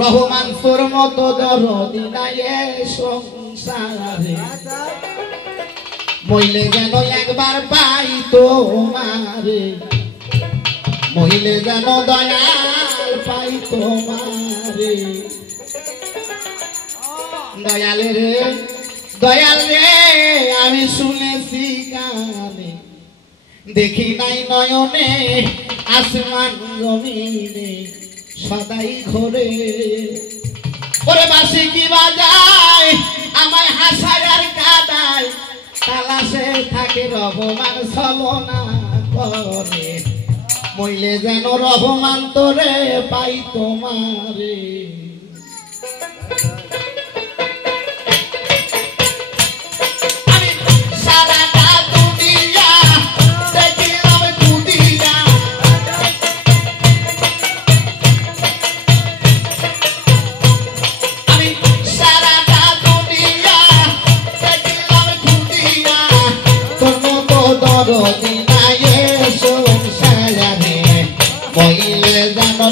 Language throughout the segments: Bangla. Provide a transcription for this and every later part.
রহমান তোর মতো দরদি নাই এ সংসারে মইলে যেন একবার পাই তোমারে মইলে যেন দয়াল পাই তোমারে দয়াল রে আমি শুনেছি কানে দেখি নাই নয়নে আসমান জমিনে সদাই ঘরে ওরে বাসি কি বাজায় আমায় হাসায় আর কাঁদায় তালাশে থাকে রহমান ছলনা করে মইলে যেন রহমান তোরে পাই তোমারে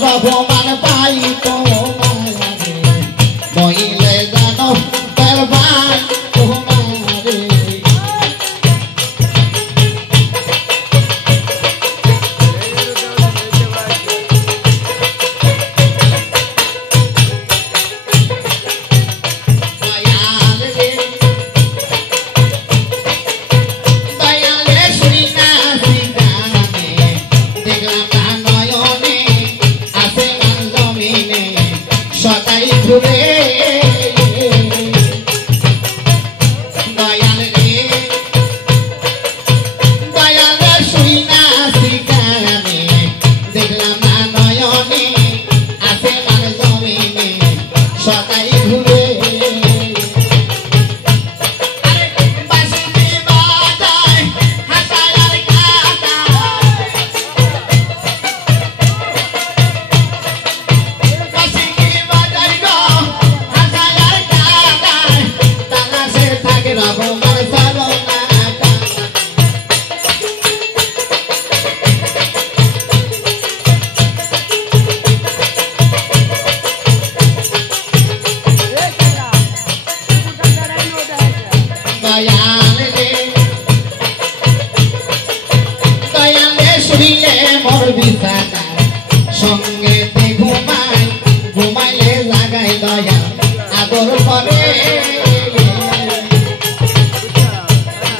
রহমান পাই তোমারে মইলে জানো দরবার তোমারে দয়ালে শুনি না সিগানে দেখলাম নয়নে সদাই ঘুরে দয়াল রে শুই না শিকানে দেখলাম না নয়নে আছে মান জমিনে সদাই ঘুরে সঙ্গে ঘুমাই ঘুমাইলে লাগাই দয়া আদর করে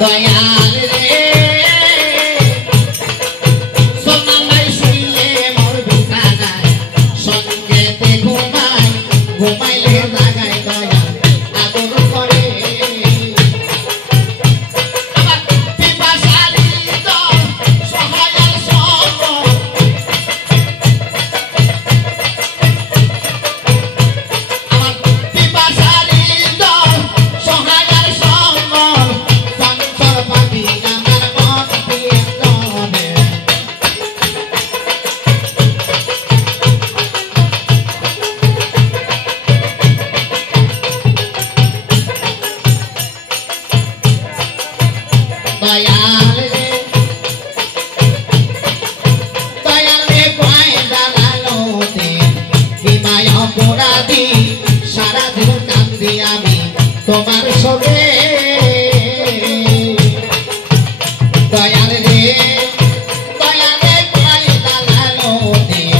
দয়াল রে সোনালাই শুইলে মোর বিছানায় সঙ্গে ঘুমাই ঘুমাইলে লাগাই দয়া আদর করে সারাদিন কান্দি আমি তোমার সঙ্গে দয়াল রে কয় দালালো দিন